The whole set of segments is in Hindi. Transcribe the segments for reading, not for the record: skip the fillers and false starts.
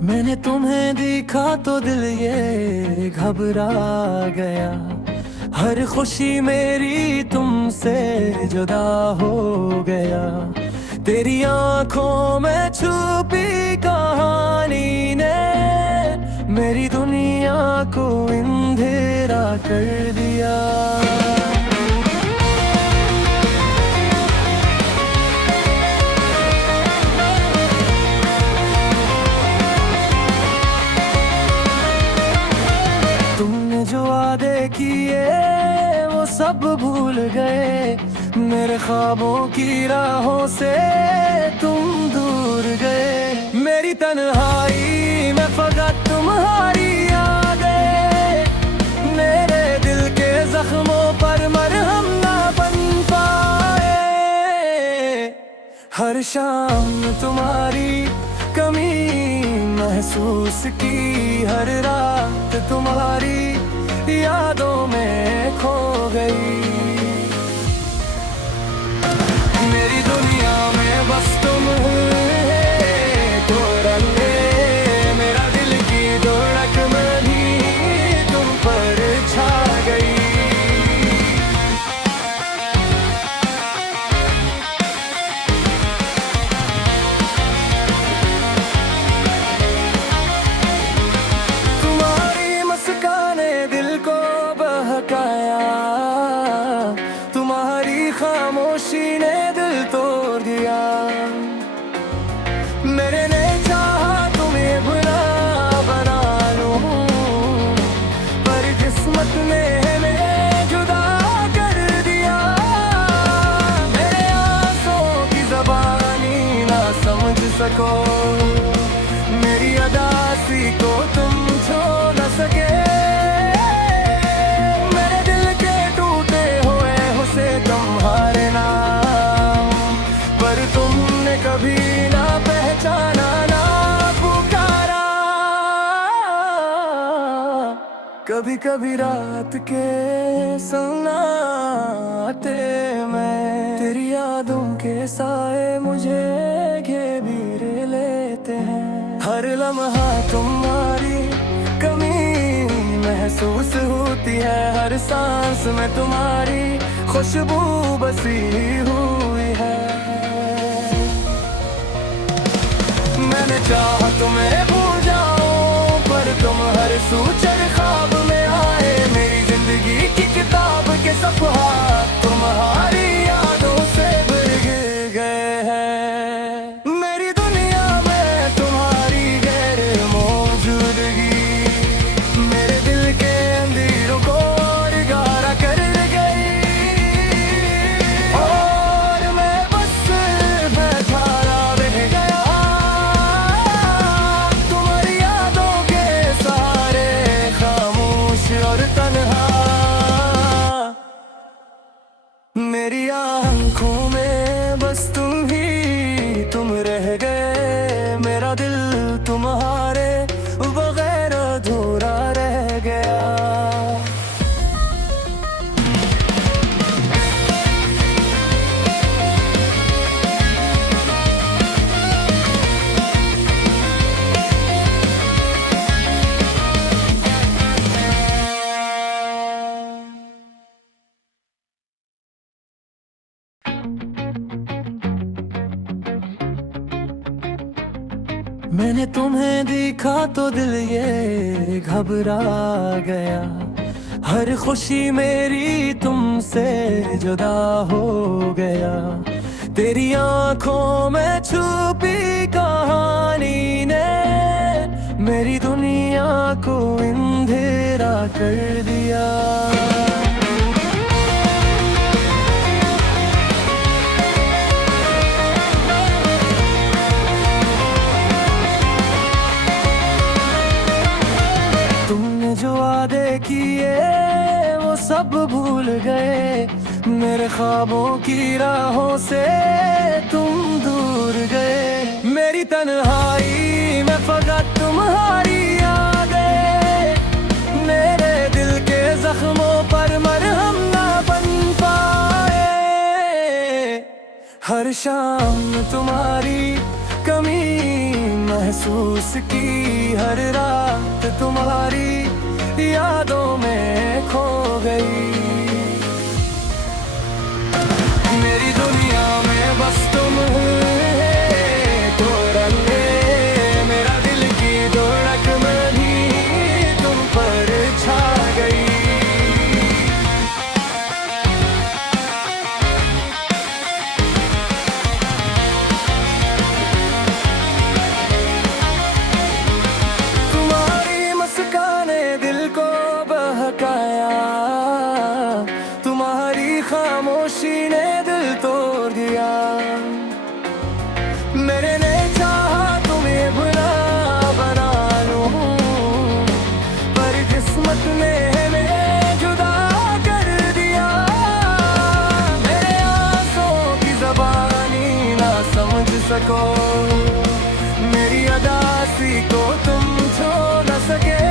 मैंने तुम्हें देखा तो दिल ये घबरा गया। हर खुशी मेरी तुमसे जुदा हो गया। तेरी आंखों में छुपी कहानी ने मेरी दुनिया को अंधेरा कर दिया। तुमने जो वादे किए वो सब भूल गए। मेरे ख्वाबों की राहों से तुम दूर गए। मेरी तन्हाई में फकत तुम्हारी यादें मेरे दिल के जख्मों पर मरहम ना बन पाए। हर शाम तुम्हारी कमी महसूस की, हर रात तुम्हारी यादों में खो गई। मेरी दुनिया में बस तुम तो रंगे, मेरा दिल की धड़क में भी तुम पर छा गई। तुम्हारी मुस्काने दिल को बहकाया, तुम्हारी खामोशी ने दिल तोड़ दिया। मेरे ने चाहा तुम्हें बुरा बना लूं, पर किस्मत ने हमें जुदा कर दिया। मेरे आंसुओं की ज़बानी ना समझ सको, मेरी अदासी को तुम छू न सके। मेरे दिल के टूटे हुए उसे तुम्हारे नाम, पर तुमने कभी ना पहचाना ना पुकारा। कभी कभी रात के सन्नाटे में तेरी यादों के साए मुझे घेर लेते हैं। हर लम्हा तुम्हारी कमी महसूस होती है, हर सांस में तुम्हारी खुशबू बसी हुई है। मैंने चाहा तुम्हें भूल जाऊं, पर तुम हर सूचर ख्वाब में आए। मेरी जिंदगी की किताब के सफ़हात तुम्हारी यादों से भर गए हैं। मेरी दुनिया में तुम्हारी गैर मौजूदगी मेरे दिल के अंधेरों को और गाढ़ा कर गई। और मैं बस बैठा रह गया तुम्हारी यादों के सहारे, खामोश और तन्हा। मेरी आंखों में बस तुम रह गए। मेरा दिल तुम्हारे बगैर अधूरा रह गया। मैंने तुम्हें देखा तो दिल ये घबरा गया। हर खुशी मेरी तुमसे जुदा हो गया। तेरी आंखों में छुपी कहानी ने मेरी दुनिया को अंधेरा कर दिया। तुमने जो वादे किए वो सब भूल गए। मेरे ख्वाबों की राहों से तुम दूर गए। मेरी तन्हाई में फकत तुम्हारी यादें मेरे दिल के जख्मों पर मरहम ना बन पाए। हर शाम तुम्हारी कमी महसूस की हर रात तुम्हारी यादों में खो गई। मेरी दुनिया में बस तुम तो रंगे, मेरा दिल की धड़क में भी तुम पर छा गई। तुम्हारी मुस्काने दिल को बहकाया, तुम्हारी खामोशी ने दिल तोड़ दिया। मेरे ने चाहा तुम्हें बुरा बना लूं, पर किस्मत ने हमें जुदा कर दिया। मेरे आंसुओं की ज़बानी ना समझ सको, मेरी अदासी को तुम छू न सके।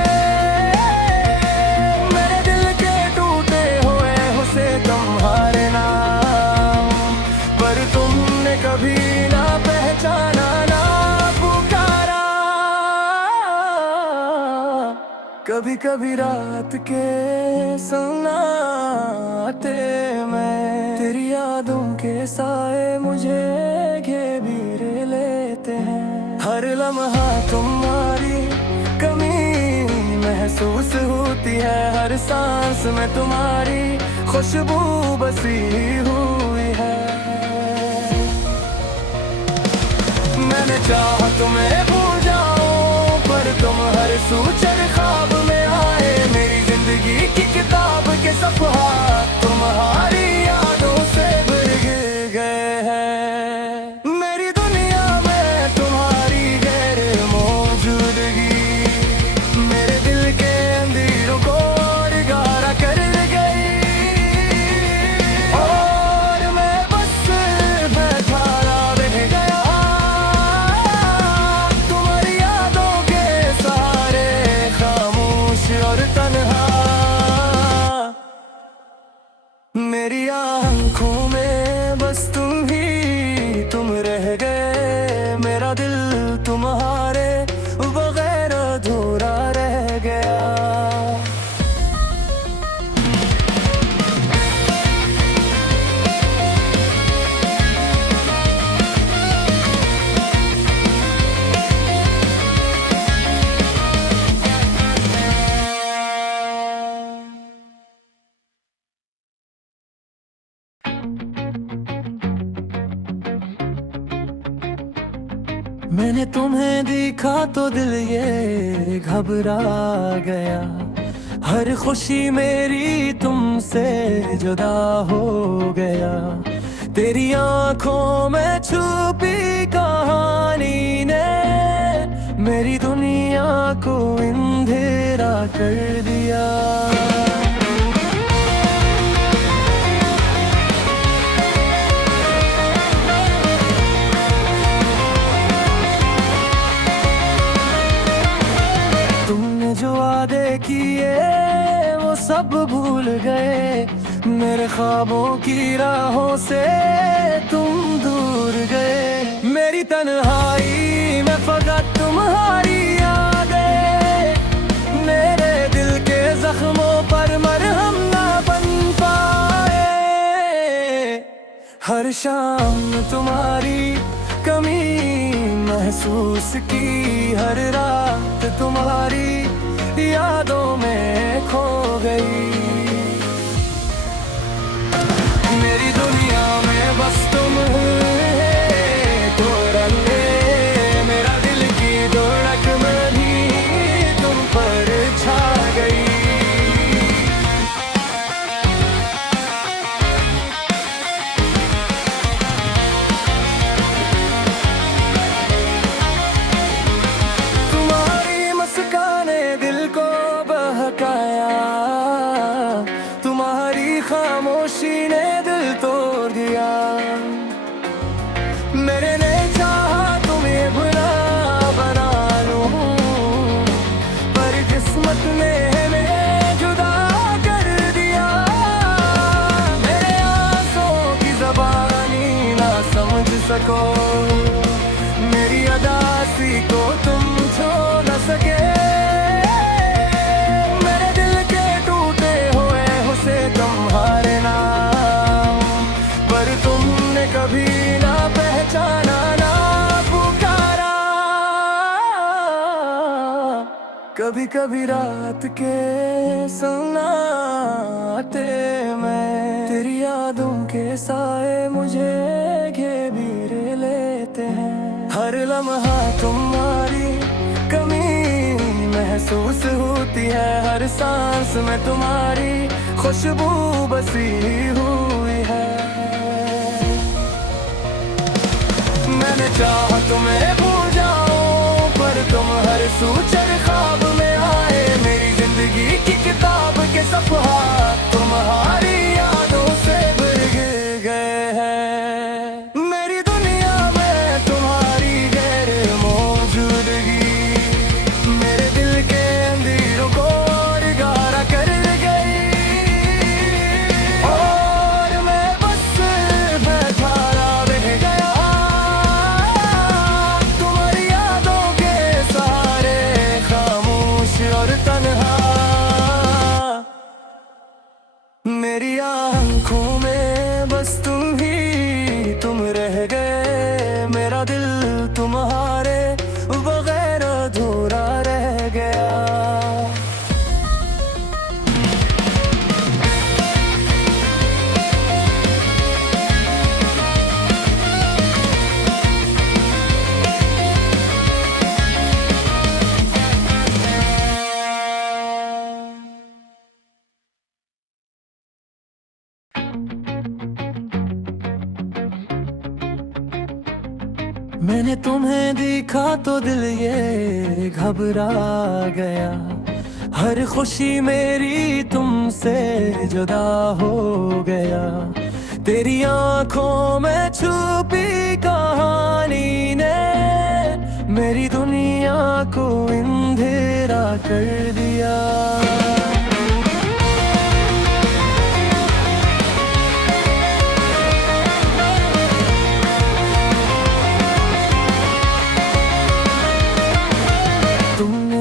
मेरे दिल के टूटे हुए उसे तुम्हारे नाम, पर तुमने कभी ना पहचाना ना पुकारा। कभी कभी रात के सन्नाटे में तेरी यादों के साए मुझे घेर लेते हैं। हर लम्हा तुम्हारी कमी महसूस होती है, हर सांस में तुम्हारी खुशबू बसी हुई है। मैंने चाहा तुम्हें भूल जाऊं, पर तुम हर सूचर ख्वाब में आए। मेरी जिंदगी की किताब के सफ़हात तुम्हारी यादों से भर गए हैं। मेरी दुनिया में तुम्हारी गैर मौजूदगी मेरे दिल के अंधेरों को और गाढ़ा कर गई। और मैं बस बैठा रह गया तुम्हारी यादों के सहारे, खामोश और तन्हा। मेरी आंखों में बस तुम रह गए, मेरा दिल तुम्हारे बगैर अधूरा रह गया। मैंने तुम्हें देखा तो दिल ये घबरा गया, हर खुशी मेरी तुमसे जुदा हो गया। तेरी आंखों में छुपी कहानी ने मेरी दुनिया को अंधेरा कर दिया। जो वादे किए वो सब भूल गए, मेरे ख्वाबों की राहों से तुम दूर गए। मेरी तन्हाई में फकत तुम्हारी यादें मेरे दिल के जख्मों पर मरहम ना बन पाए। हर शाम तुम्हारी कमी महसूस की, हर रात तुम्हारी यादों में खो गई। मेरी दुनिया में बस तुम तो रंगे, मेरा दिल की धड़क में भी तुम पर छा गई। तुम्हारी मुस्काने दिल को बहकाया, तुम्हारी खामोशी ने दिल तोड़ दिया। मेरे ने चाहा तुम्हें बुरा बना लूं, पर किस्मत ने हमें जुदा कर दिया। मेरे आंसुओं की ज़बानी ना समझ सको, मेरी अदासी को पहचाना ना पुकारा। कभी कभी रात के सन्नाटे में तेरी यादों के साए मुझे घेरे लेते हैं। हर लम्हा तुम्हारी कमी महसूस होती है, हर सांस में तुम्हारी खुशबू बसी हुई है। मैंने चाहा तुम्हें भूल जाऊं पर तुम हर सूचर ख्वाब में आए। मेरी जिंदगी की किताब के सफ़हात तुम्हारी यादों से भर गए हैं। मेरी दुनिया में तुम्हारी गैर मौजूदगी मेरे दिल के अंधेरों को और गाढ़ा कर गई। और मैं बस बैठा रह गया तुम्हारी यादों के सहारे, खामोश और तन्हा। मेरी आँखों में बस तुम रह गए। मेरा दिल तुम्हारे बगैर अधूरा रह गया। मैंने तुम्हें देखा तो दिल ये घबरा गया। हर खुशी मेरी तुमसे जुदा हो गया। तेरी आंखों में छुपी कहानी ने मेरी दुनिया को अंधेरा कर दिया।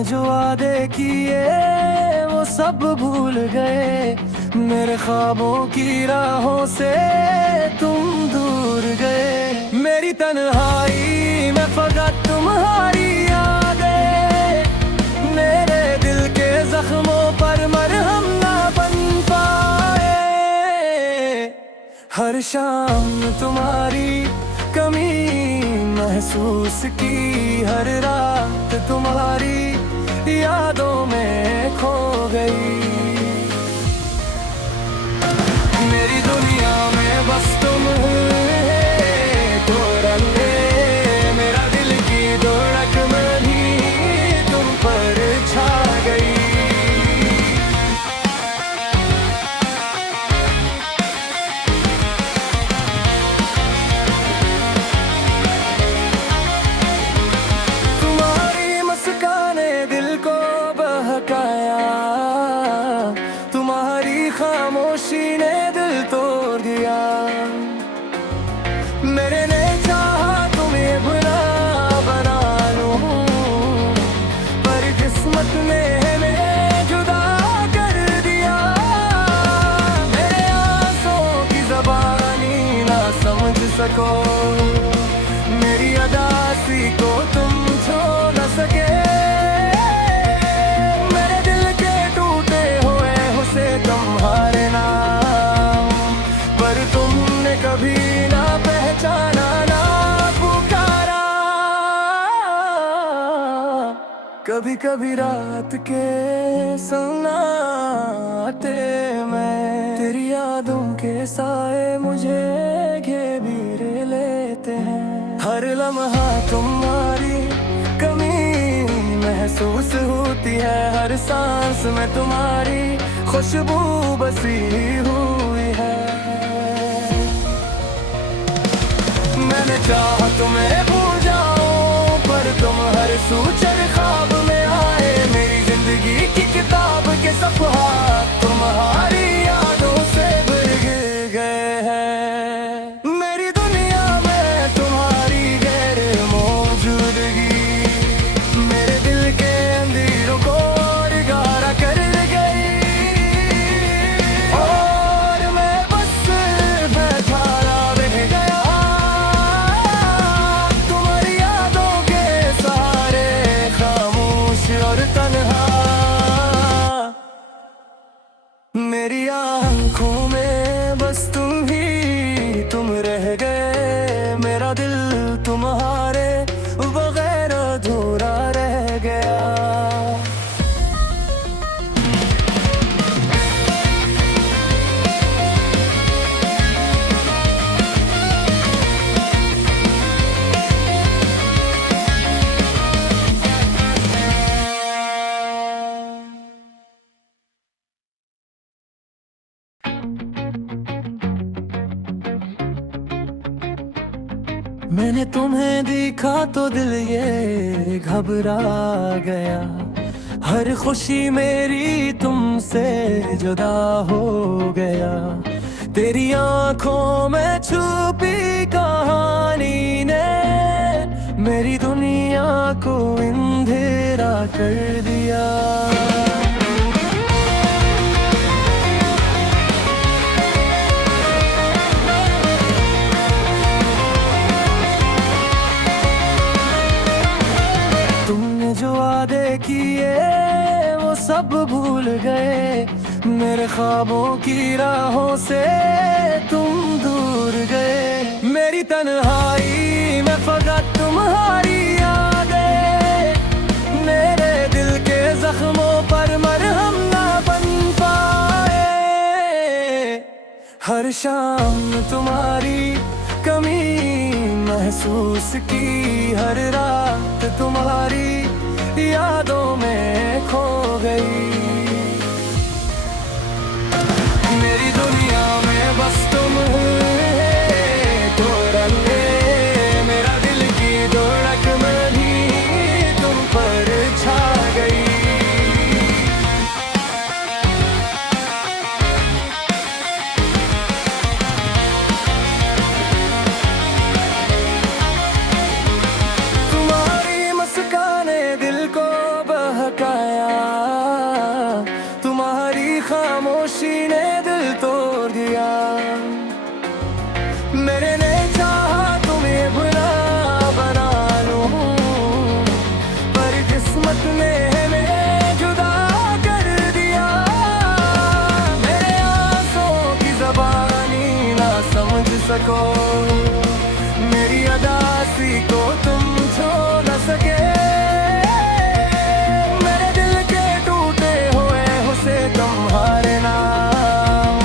जो वादे किए वो सब भूल गए। मेरे ख्वाबों की राहों से तुम दूर गए। मेरी तन्हाई में फकत तुम्हारी यादें मेरे दिल के जख्मों पर मरहम ना बन पाए। हर शाम तुम्हारी कमी महसूस की, हर रात तुम्हारी यादों में खो गई। मेरी दुनिया में बस तुम तो रंगे, मेरा दिल की धड़क में भी तुम पर छा गई। तुम्हारी मुस्काने दिल को बहकाया, तुम्हारी खामोशी ने दिल तोड़ दिया। मेरे ने चाहा तुम्हें भुला बना लूं पर किस्मत ने हमें जुदा कर दिया। मेरे आंसुओं की ज़बानी ना समझ सको, मेरी अदासी को तुम छू न सके। मेरे दिल के टूटे हुए हुसे तुम्हारे नाम पर तुमने कभी ना पहचाना ना पुकारा। कभी कभी रात के सन्नाटे में तेरी यादों के साए मुझे घेरे लेते हैं। हर लम्हा तुम्हारी कमी महसूस होती है, हर सांस में तुम्हारी खुशबू बसी हुई है। मैंने चाहा तुम्हें भूल जाऊं पर तुम हर सूचर ख्वाब में आए। मेरी जिंदगी की किताब के सफ़हात तुम्हारी यादों से भर गए हैं। मेरी दुनिया में तुम्हारी गैर मौजूदगी मेरे दिल के अंधेरों को और गाढ़ा कर गई। और मैं बस बैठा रह गया मेरा दिल तुम्हारे बगैर अधूरा रह गया। मैंने तुम्हें देखा तो दिल ये घबरा गया। हर खुशी मेरी तुमसे जुदा हो गया। तेरी आंखों में छुपी कहानी ने मेरी दुनिया को अंधेरा कर दिया। जो वादे किए वो सब भूल गए। मेरे ख्वाबों की राहों से तुम दूर गए। मेरी तन्हाई में फकत तुम्हारी यादें मेरे दिल के जख्मों पर मरहम ना बन पाए। हर शाम तुम्हारी कमी महसूस की, हर रात तुम्हारी यादों में खो गई। मेरी दुनिया में बस तुम तो रंगे, मेरा दिल की धड़क में भी तुम पर छा गई। तुम्हारी मुस्काने दिल को बहकाया, तुम्हारी खामोशी ने दिल तोड़ दिया। मेरे ने चाहा तुम्हें भुला बना लूं, पर किस्मत ने हमें जुदा कर दिया। मेरे आंसुओं की ज़बानी ना समझ सको, मेरी अदासी को तुम छू न सके। मेरे दिल के टूटे हुए हुसे तुम्हारे नाम,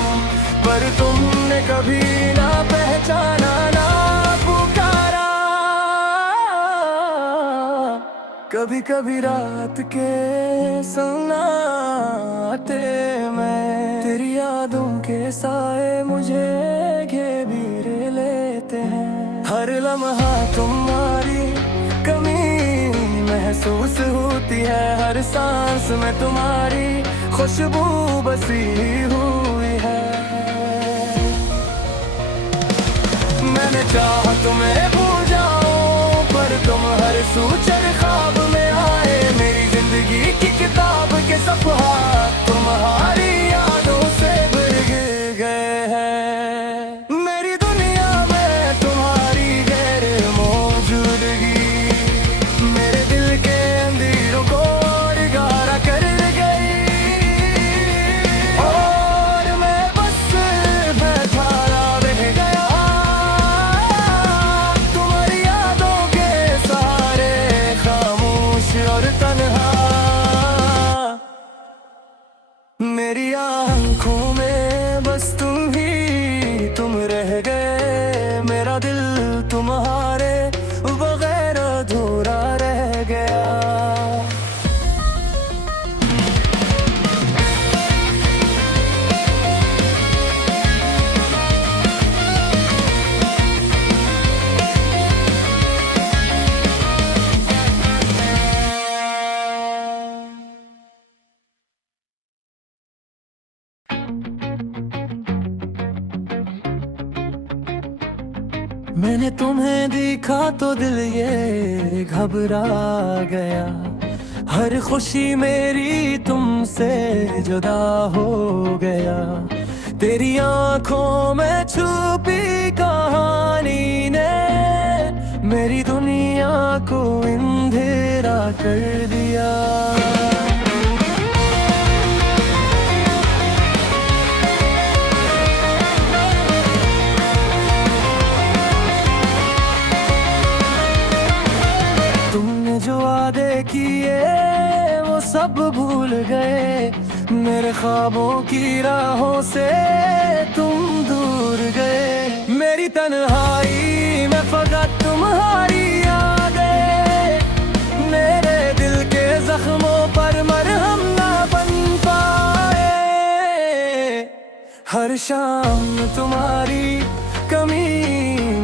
पर तुमने कभी ना पहचाना ना पुकारा। कभी कभी रात के सन्नाटे में तेरी यादों के साए मुझे घेरे लेते हैं। हर लम्हा तुम्हारी कमी महसूस होती है, हर सांस में तुम्हारी खुशबू बसी हुई है। मैंने चाहा तुम्हें भूल जाऊं, पर तुम हर सूचर ख्वाब में आए। मेरी जिंदगी की किताब के सफ़हात तुम्हारी यादों से भर गए हैं। मेरी दुनिया में तुम्हारी गैर मौजूदगी मेरे दिल के अंधेरों को और गाढ़ा कर गई। और मैं बस बैठा रह गया तुम्हारी यादों के सहारे, खामोश और तन्हा। मेरी आंखों में बस तुम रह गए। मेरा दिल तुम्हारे बगैर अधूरा रह गया। मैंने तुम्हें देखा तो दिल ये घबरा गया। हर खुशी मेरी तुमसे जुदा हो गया। तेरी आंखों में छुपी कहानी ने मेरी दुनिया को अंधेरा कर दिया। सब भूल गए, मेरे ख्वाबों की राहों से तुम दूर गए। मेरी तन्हाई में फकत तुम्हारी यादें, मेरे दिल के जख्मों पर मरहम ना बन पाए। हर शाम तुम्हारी कमी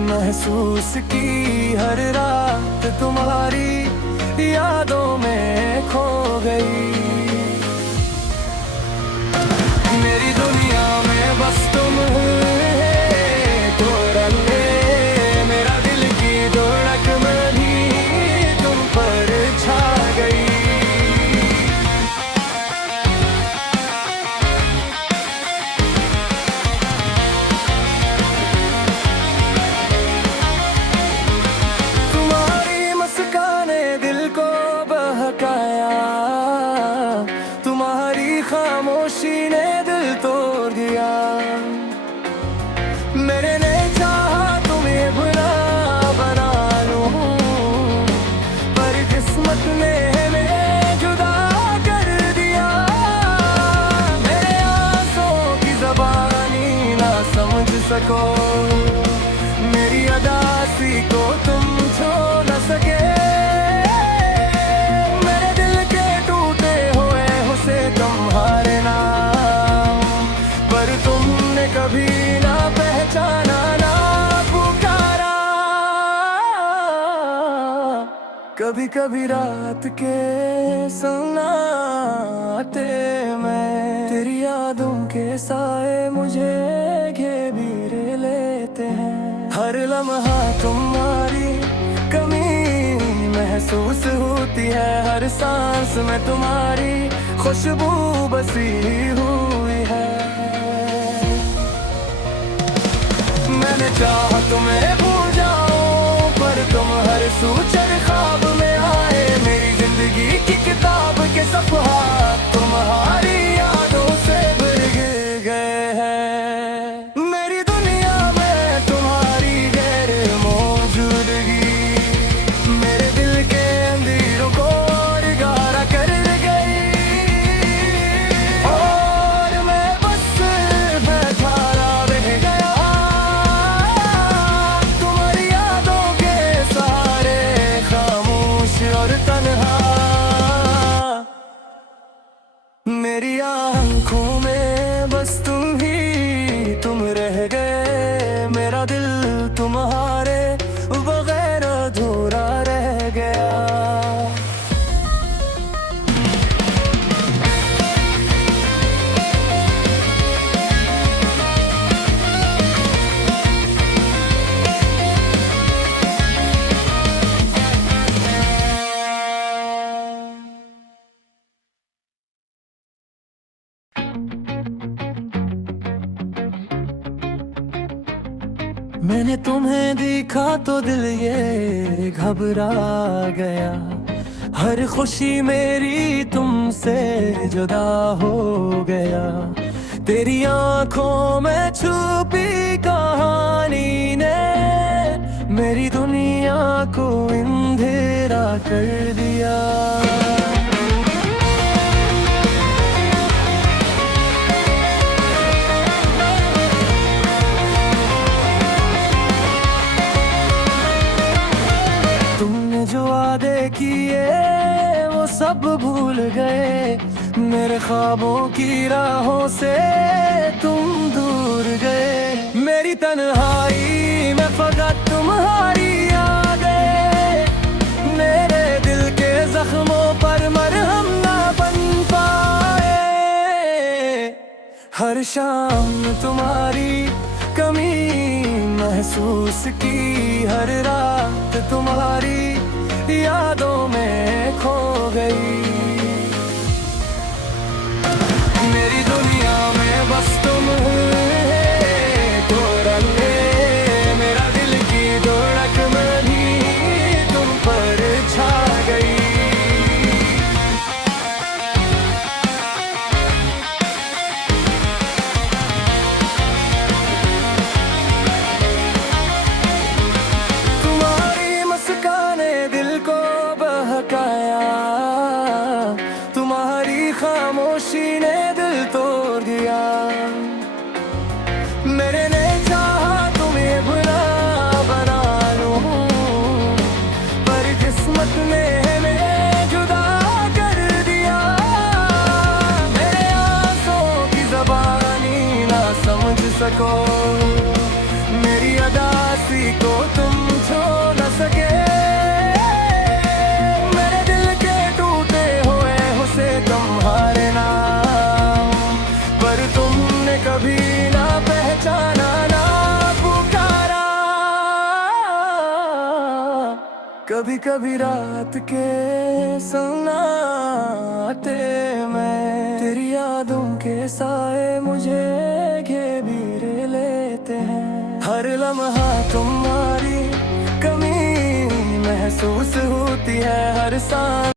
महसूस की, हर रात तुम्हारी यादों में खो गई। मेरी दुनिया में बस तुम तो रंगे, मेरा दिल की धड़क में भी तुम पर छा गई। तुम्हारी मुस्काने दिल को बहकाया, तुम्हारी खामोशी ने दिल तोड़ दिया। मैंने नहीं चाहा तुम्हें बुरा बना लूं, पर किस्मत ने हमें जुदा कर दिया। मेरे आंसुओं की ज़बानी ना समझ सको, मेरी अदासी को तुम छू न सके। मेरे दिल के टूटे हुए हुस्से तुम्हारे नाम, पर तुमने कभी ना पहचाना ना पुकारा। कभी कभी रात के सन्नाटे में तेरी यादों के साए मुझे घेरे लेते हैं। हर लम्हा तुम्हारी कमी महसूस होती है, हर सांस में तुम्हारी खुशबू बसी हुई है। मैंने चाहा तुम्हें भूल जाऊं, पर तुम हर सूचर ख्वाब में आए। मेरी जिंदगी की किताब के सफ़हात तुम्हारी यादों से भर गए हैं। मेरी दुनिया में तुम्हारी गैर मौजूदगी मेरे दिल के अंधेरों को और गाढ़ा कर गई। और मैं बस बैठा रह गया तुम्हारी यादों के सहारे, खामोश और तन्हा। मेरी आंखों में बस तुम रह गए, मेरा दिल तुम्हारे बगैर अधूरा रह गया। मैंने तुम्हें देखा तो दिल ये घबरा गया, हर खुशी मेरी तुमसे जुदा हो गया। तेरी आंखों में छुपी कहानी ने मेरी दुनिया को अंधेरा कर दिया। जो वादे किए वो सब भूल गए, मेरे ख्वाबों की राहों से तुम दूर गए। मेरी तन्हाई में फकत तुम्हारी यादें, मेरे दिल के जख्मों पर मरहम ना बन पाए। हर शाम तुम्हारी कमी महसूस की, हर रात तुम्हारी यादों में खो गई। मेरी दुनिया में बस तुम तो रंगे, मेरा दिल की धड़क में भी तुम पर छा गई। तुम्हारी मुस्कान सको। मेरी अदासी को तुम छू न सके। मेरे दिल के टूटे हुए उसे तुम्हारे नाम, पर तुमने कभी ना पहचाना ना पुकारा। कभी कभी रात के सन्नाटे में तेरी यादों के साए मुझे घेरे लेते हैं। हर लम्हा तुम्हारी कमी महसूस होती है, हर सांस